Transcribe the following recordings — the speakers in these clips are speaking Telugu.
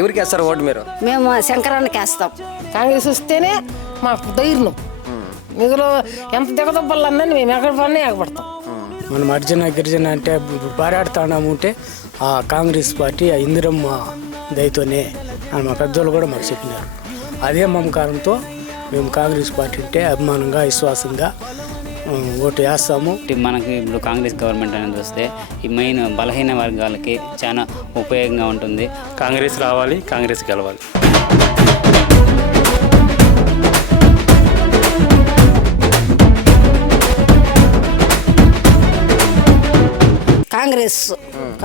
ఎవరికి వేస్తారు ఓటు మీరు? మేము శంకరానికి వేస్తాం. కాంగ్రెస్ వస్తేనే మాకు ధైర్యం. మిగులు ఎంత దిగదొబ్బలన్నా మేము ఎక్కడ పడినా ఎగబడతాం. మనం అర్జున గిరిజన అంటే పోరాడుతున్నాము ఉంటే ఆ కాంగ్రెస్ పార్టీ ఆ ఇందిరమ్మ దయతోనే అని మా పెద్దోళ్ళు కూడా మాకు చెప్పినారు. అదే మమకారంతో మేము కాంగ్రెస్ పార్టీ అంటే అభిమానంగా విశ్వాసంగా ఓటు వేస్తాము. మనకి ఇప్పుడు కాంగ్రెస్ గవర్నమెంట్ అనేది వస్తే ఈ మెయిన్ బలహీన వర్గాలకి చాలా ఉపయోగంగా ఉంటుంది. కాంగ్రెస్ రావాలి కాంగ్రెస్ గెలవాలి. కాంగ్రెస్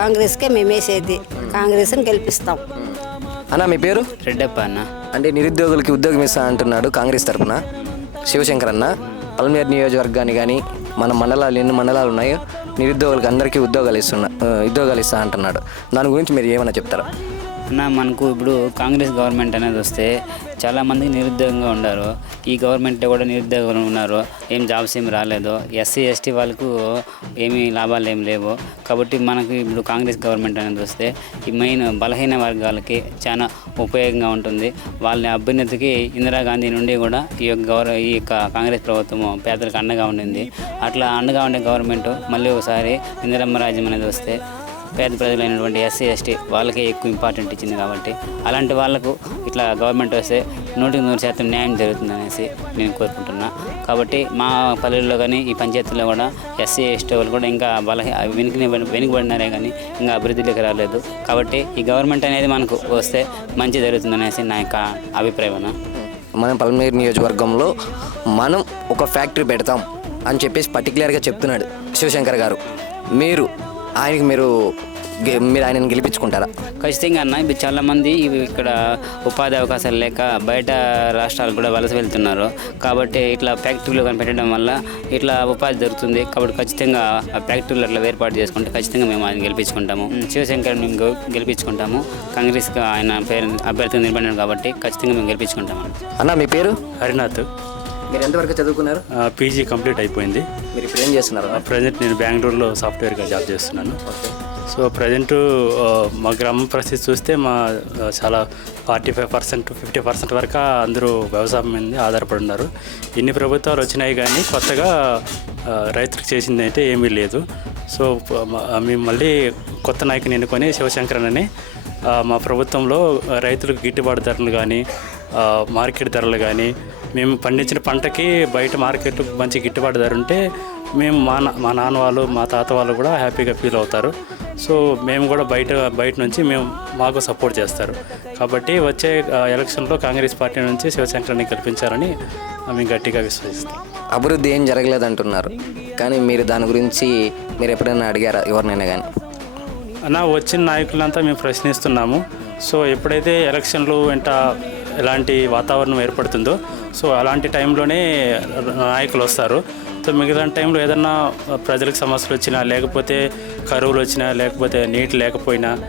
కాంగ్రెస్కే మేము వేసేది. కాంగ్రెస్ని గెలిపిస్తాం. అన్న మీ పేరు? రెడ్డప్ప అన్న. అంటే నిరుద్యోగులకి ఉద్యోగం ఇస్తా అంటున్నాడు కాంగ్రెస్ తరపున. శివశంకర్ అన్న. పల్మేర్ నియోజకవర్గాన్ని కానీ మన మండలాలు ఎన్ని మండలాలు ఉన్నాయో నిరుద్యోగులకు అందరికీ ఉద్యోగాలు ఇస్తున్నా ఉద్యోగాలు ఇస్తా అంటున్నాడు. దాని గురించి మీరు ఏమైనా చెప్తారా? అన్న మనకు ఇప్పుడు కాంగ్రెస్ గవర్నమెంట్ అనేది వస్తే చాలామంది నిరుద్యోగంగా ఉన్నారు ఈ గవర్నమెంట్లో కూడా నిరుద్యోగులు ఉన్నారు. ఏం జాబ్స్ ఏమి రాలేదు. ఎస్సీ ఎస్టీ వాళ్ళకు ఏమీ లాభాలు ఏమి లేవు. కాబట్టి మనకు ఇప్పుడు కాంగ్రెస్ గవర్నమెంట్ అనేది వస్తే ఈ మెయిన్ బలహీన వర్గాలకి చాలా ఉపయోగంగా ఉంటుంది. వాళ్ళ అభ్యున్నతికి ఇందిరాగాంధీ నుండి కూడా ఈ యొక్క గౌరవ ఈ యొక్క కాంగ్రెస్ ప్రభుత్వము పేదలకు అండగా ఉండింది. అట్లా అండగా ఉండే గవర్నమెంట్ మళ్ళీ ఒకసారి ఇందిరమ్మ రాజ్యం అనేది వస్తే పేద ప్రజలైనటువంటి ఎస్సీ ఎస్టీ వాళ్ళకే ఎక్కువ ఇంపార్టెంట్ ఇచ్చింది కాబట్టి అలాంటి వాళ్ళకు ఇట్లా గవర్నమెంట్ వస్తే నూటికి నూరు శాతం న్యాయం జరుగుతుంది అనేసి నేను కోరుకుంటున్నా. కాబట్టి మా పల్లెల్లో కానీ ఈ పంచాయతీలో కూడా ఎస్సీ ఎస్టీ వాళ్ళు కూడా ఇంకా బలహీ వెనుకని వెనుకబడినారే కానీ ఇంకా అభివృద్ధిలోకి రాలేదు. కాబట్టి ఈ గవర్నమెంట్ అనేది మనకు వస్తే మంచి జరుగుతుంది అనేసి నా యొక్క అభిప్రాయం మనం పల్మేరు నియోజకవర్గంలో మనం ఒక ఫ్యాక్టరీ పెడతాం అని చెప్పేసి పర్టికులర్గా చెప్తున్నాడు శివశంకర్ గారు. మీరు ఆయనకి మీరు గె- మీరు ఆయనను గెలిపించుకుంటారా? ఖచ్చితంగా అన్న. ఇప్పుడు చాలామంది ఇవి ఇక్కడ ఉపాధి అవకాశాలు లేక బయట రాష్ట్రాలు కూడా వలస వెళ్తున్నారు. కాబట్టి ఇట్లా ఫ్యాక్టరీలు కానీ పెట్టడం వల్ల ఇట్లా ఉపాధి దొరుకుతుంది. కాబట్టి ఖచ్చితంగా ఆ ఫ్యాక్టరీలు అట్లా ఏర్పాటు చేసుకుంటే ఖచ్చితంగా మేము ఆయన గెలిపించుకుంటాము. శివశంకర్ మేము గె- గెలిపించుకుంటాము. కాంగ్రెస్గా ఆయన పేరు అభ్యర్థి నిలబడినారు కాబట్టి ఖచ్చితంగా మేము గెలిపించుకుంటాము అన్న మీ పేరు? హరినాథ్. మీరు ఎంతవరకు చదువుకున్నారు? పీజీ కంప్లీట్ అయిపోయింది. మీరు ఇప్పుడు ఏం చేస్తున్నారు? ప్రజెంట్ నేను బెంగళూరులో సాఫ్ట్వేర్గా జాబ్ చేస్తున్నాను. సో ప్రజెంట్ మా గ్రామం పరిస్థితి చూస్తే మా చాలా forty five percent fifty percent వరకు అందరూ వ్యవసాయం మీద ఆధారపడి ఉన్నారు. ఇన్ని ప్రభుత్వాలు వచ్చినాయి కానీ కొత్తగా రైతులకు చేసింది అయితే ఏమీ లేదు. సో మేము మళ్ళీ కొత్త నాయకుని ఎన్నుకొని శివశంకరన్ అని మా ప్రభుత్వంలో రైతులకు గిట్టుబాటు ధరలు కానీ మార్కెట్ ధరలు కానీ మేము పండించిన పంటకి బయట మార్కెట్ మంచి గిట్టుబాటు ధర ఉంటే మేము మా నా- మా నాన్న వాళ్ళు మా తాత వాళ్ళు కూడా హ్యాపీగా ఫీల్ అవుతారు. సో మేము కూడా బయట బయట నుంచి మేము మాకు సపోర్ట్ చేస్తారు. కాబట్టి వచ్చే ఎలక్షన్లో కాంగ్రెస్ పార్టీ నుంచి శివశంకరాన్ని గెలిపించాలని మేము గట్టిగా విశ్వసిస్తాం. అభివృద్ధి ఏం జరగలేదు అంటున్నారు కానీ మీరు దాని గురించి మీరు ఎప్పుడైనా అడిగారా? ఎవరినైనా కానీ అన్న వచ్చిన నాయకులంతా మేము ప్రశ్నిస్తున్నాము. సో ఎప్పుడైతే ఎలక్షన్లు వెంట ఎలాంటి వాతావరణం ఏర్పడుతుందో. సో అలాంటి టైంలోనే నాయకులు వస్తారు. సో మిగతా టైంలో ఏదన్నా ప్రజలకు సమస్యలు వచ్చినా లేకపోతే కరువులు వచ్చినా లేకపోతే నీటి లేకపోయినా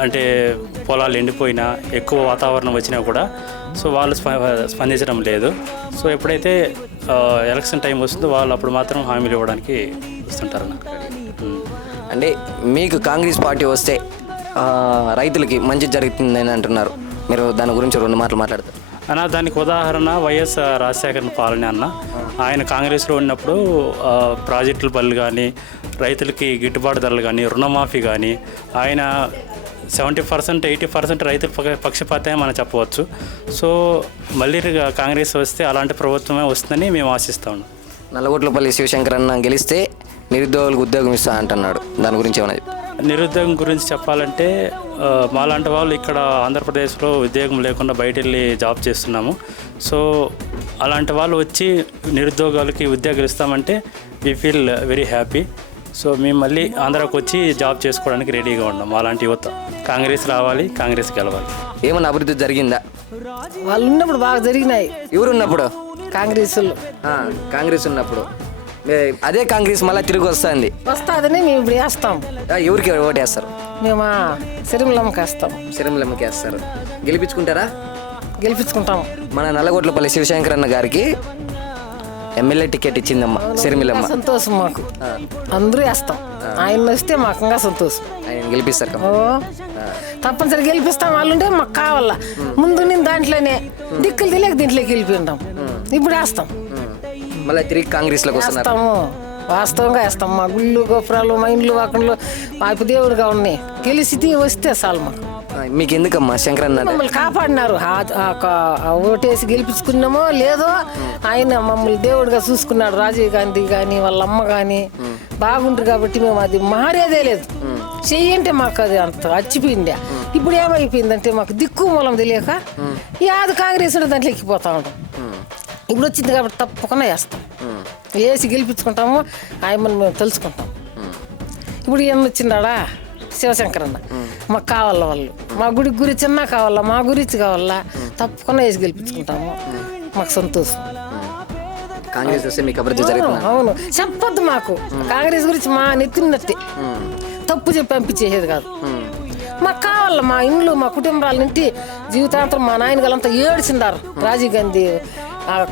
అంటే పొలాలు ఎండిపోయినా ఎక్కువ వాతావరణం వచ్చినా కూడా సో వాళ్ళు స్ప- స్పందించడం లేదు. సో ఎప్పుడైతే ఎలక్షన్ టైం వస్తుందో వాళ్ళు అప్పుడు మాత్రం హామీలు ఇవ్వడానికి వస్తుంటారు అంటే మీకు కాంగ్రెస్ పార్టీ వస్తే రైతులకి మంచి జరుగుతుందని అంటున్నారు. మీరు దాని గురించి రెండు మాటలు మాట్లాడతారు. అన్న దానికి ఉదాహరణ వైఎస్ రాజశేఖరన్ పాలన అన్న. ఆయన కాంగ్రెస్లో ఉన్నప్పుడు ప్రాజెక్టుల పనులు కానీ రైతులకి గిట్టుబాటు ధరలు కానీ రుణమాఫీ కానీ ఆయన సెవెంటీ పర్సెంట్ ఎయిటీ పర్సెంట్ రైతుల పక్ష- పక్షపాతమే మనం చెప్పవచ్చు. సో మళ్ళీ కాంగ్రెస్ వస్తే అలాంటి ప్రభుత్వమే వస్తుందని మేము ఆశిస్తా ఉన్నాం. నల్లగొట్లపల్లి శివశంకర్ అన్న గెలిస్తే నిరుద్యోగులకు ఉద్యోగం ఇస్తా అంటున్నాడు. దాని గురించి ఏమైనా. నిరుద్యోగం గురించి చెప్పాలంటే మాలాంటి వాళ్ళు ఇక్కడ ఆంధ్రప్రదేశ్లో ఉద్యోగం లేకుండా బయట వెళ్ళి జాబ్ చేస్తున్నాము. సో అలాంటి వాళ్ళు వచ్చి నిరుద్యోగాలకి ఉద్యోగాలు ఇస్తామంటే we feel very happy so మేము మళ్ళీ ఆంధ్రాకి వచ్చి జాబ్ చేసుకోవడానికి రెడీగా ఉన్నాం అలాంటి యువత. కాంగ్రెస్ రావాలి కాంగ్రెస్ గెలవాలి. ఏమన్నా అభివృద్ధి జరిగిందా? వాళ్ళు ఉన్నప్పుడు బాగా జరిగినాయి. ఎవరు ఉన్నప్పుడు కాంగ్రెస్ ఆ, కాంగ్రెస్ ఉన్నప్పుడు. అదే కాంగ్రెస్ మళ్ళీ తిరిగి వస్తుంది. వస్తుందని మేము ఇప్పుడు వేస్తాం. ఎవరికి ఓటేస్తారు మేము సిరిమలమ్మకి వేస్తాం. సిరంలమ్మకి వేస్తారు. గెలిపించుకుంటారా? గెలిపించుకుంటాం. మన నల్లగొట్లపల్లి శివశంకర్ అన్న గారికి ఎమ్మెల్యే టికెట్ ఇచ్చిందమ్మ సిరిమిలమ్మ సంతోషం మాకు. అందరూ వేస్తాం. ఆయన వస్తే మాకు ఇంకా సంతోషం. ఆయన గెలిపిస్తారు తప్పనిసరి గెలిపిస్తాం వాళ్ళు ఉంటే మాకు కావాలా. ముందు నేను దాంట్లోనే దిక్కులు తెలియక దీంట్లోకి వెళ్ళిపోయినాం ఇప్పుడు వేస్తాం. మళ్ళీ తిరిగి కాంగ్రెస్లోకి వస్తున్నారు. వేస్తాము. వాస్తవంగా వేస్తాం. మా గుళ్ళు గోపురాలు మా ఇండ్లు వాకండ్లు మాకు దేవుడుగా ఉన్నాయి. గెలిచి వస్తే చాలు మాకు. మీకు ఎందుకమ్మా శంకరన్న? మమ్మల్ని కాపాడినారు. ఓటేసి గెలిపించుకున్నామో లేదో ఆయన మమ్మల్ని దేవుడిగా చూసుకున్నాడు. రాజీవ్ గాంధీ కానీ వాళ్ళ అమ్మ కానీ బాగుండ్రు కాబట్టి మేము అది మారేదే లేదు. చెయ్యంటే మాకు అది అంత అచ్చిపోయింది. ఇప్పుడు ఏమైపోయిందంటే మాకు దిక్కు మూలం తెలియక యాది కాంగ్రెస్ దాంట్లో ఎక్కిపోతా ఉంటాం ఇప్పుడు వచ్చింది కాబట్టి తప్పకుండా వేస్తాం. వేసి గెలిపించుకుంటాము ఆయమ్మని మేము తెలుసుకుంటాం ఇప్పుడు ఈయన వచ్చిండాడా శివశంకర్ అన్న మాకు కావాల వాళ్ళు. మా గుడి గురి చిన్న కావాలా మా గురించి కావాలా తప్పకుండా వేసి గెలిపించుకుంటాము. మాకు సంతోషం. కాంగ్రెస్ వస్తే మీకు అభివృద్ధి జరుగుతుంది? అవును. చెప్పొద్దు మాకు. కాంగ్రెస్ గురించి మా నెత్తినట్టే. తప్పు చెప్పి పంపించేసేది కాదు. మాకు కావాల మా ఇండ్లు మా కుటుంబాల నుండి జీవితాంతం మా నాయనగాలంతా ఏడ్చిండారు. రాజీవ్ గాంధీ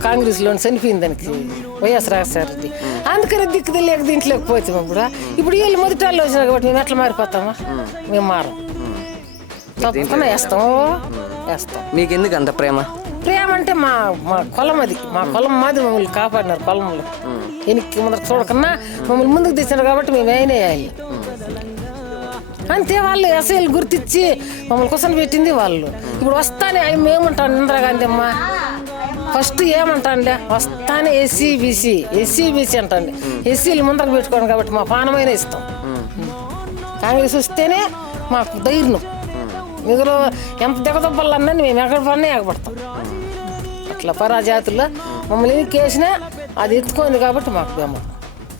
కాంగ్రెస్లో చనిపోయింది దానికి వైఎస్ రాజశేఖర రెడ్డి. అందుకని దిక్కు తెలియక దీంట్లోకి పోతాం ఇప్పుడు ఇప్పుడు వీళ్ళు మొదటి వాళ్ళు వచ్చినారు కాబట్టి మేము ఎట్లా మారిపోతామా? మేము మారం తప్పకుండా వేస్తాం. వేస్తాం. మీకు ఎందుకు అంత ప్రేమ? ప్రేమ అంటే మా మా కులం అది. మా కులం మాది మమ్మల్ని కాపాడినారు పొలంలో వెనక్కి ముందర చూడకన్నా మమ్మల్ని ముందుకు తెచ్చినారు కాబట్టి మేము అయినా వేయాలి అంతే వాళ్ళు ఎస్ఐలు గుర్తించి మమ్మల్ని కుసన పెట్టింది వాళ్ళు. ఇప్పుడు వస్తానే అవి ఏమంటాను ఇందిరాగాంధీ అమ్మ. ఫస్ట్ ఏమంటానులే వస్తానే ఎస్సీ బీసీ ఎస్సీ బీసీ అంటాను ఎస్సీలు ముందరకు పెట్టుకోండి కాబట్టి మా పానమైన ఇస్తాం. కాంగ్రెస్ వస్తేనే మాకు ధైర్యం. మిగులు ఎంత దిగదొబ్బలన్నా మేము ఎక్కడ పడినా ఎగబడతాం. అట్లా పరాజాతుల్లో మమ్మల్ని కేసినా అది ఎత్తుకుంది కాబట్టి మాకు బేమ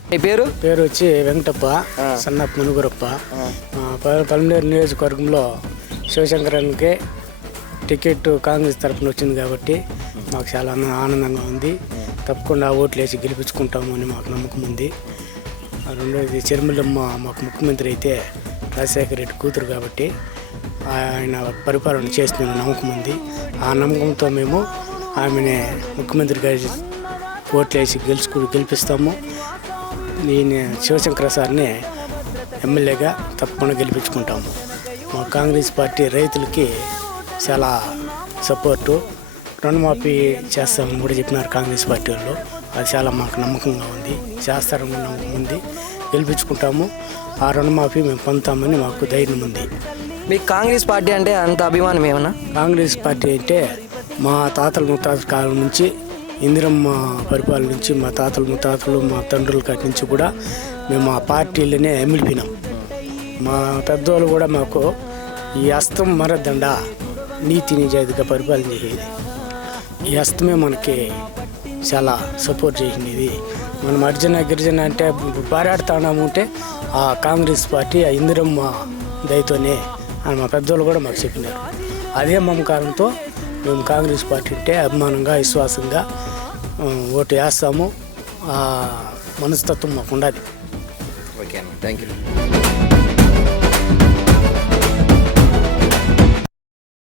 మీ పేరు? పేరు వచ్చి వెంకటప్ప సన్నప్ప మునుగురప్ప. పల్మనేరు నియోజకవర్గంలో శివశంకరానికి టికెట్ కాంగ్రెస్ తరఫున వచ్చింది కాబట్టి మాకు చాలా ఆనందంగా ఉంది. తప్పకుండా ఓట్లు వేసి గెలిపించుకుంటాము అని మాకు నమ్మకం ఉంది. ఆ రెండోది చిరుమలమ్మ మాకు ముఖ్యమంత్రి అయితే రాజశేఖర రెడ్డి కూతురు కాబట్టి ఆయన పరిపాలన చేస్తున్న నమ్మకం ఉంది. ఆ నమ్మకంతో మేము ఆమెని ముఖ్యమంత్రి గారి ఓట్లు వేసి గెలుచుకు గెలిపిస్తాము. నేను శివశంకర సార్ని ఎమ్మెల్యేగా తప్పకుండా గెలిపించుకుంటాము. మా కాంగ్రెస్ పార్టీ రైతులకి చాలా సపోర్టు. రుణమాఫీ చేస్తామని కూడా చెప్పినారు కాంగ్రెస్ పార్టీ వాళ్ళు. అది చాలా మాకు నమ్మకంగా ఉంది. చేస్తారని నమ్మకం ఉంది. గెలిపించుకుంటాము. ఆ రుణమాఫీ మేము పొందుతామని మాకు ధైర్యం ఉంది. మీకు కాంగ్రెస్ పార్టీ అంటే అంత అభిమానం ఏమన్నా? కాంగ్రెస్ పార్టీ అంటే మా తాతల ముత్తాతల కాలం నుంచి ఇందిరమ్మ పరిపాలన నుంచి మా తాతలు ముత్తాతలు మా తండ్రుల కాటి నుంచి కూడా మేము ఆ పార్టీలోనే ఎమిలిపోయినాం. మా పెద్దోళ్ళు కూడా మాకు ఈ అస్తం మరదండ నీతి నిజాయితీగా పరిపాలన చేసేది. ఈ అస్తమే మనకి చాలా సపోర్ట్ చేసినది మనం అర్జున గిరిజన అంటే పోరాడుతున్నాము అంటే ఆ కాంగ్రెస్ పార్టీ ఆ ఇందిరమ్మ దయతోనే అని మా పెద్దోళ్ళు కూడా మాకు చెప్పినారు. అదే మమకారంతో మేము కాంగ్రెస్ పార్టీ అంటే అభిమానంగా విశ్వాసంగా ఓటు వేస్తాము. ఆ మనస్తత్వం మాకు ఉండాలి ఓకే అన్న. Thank you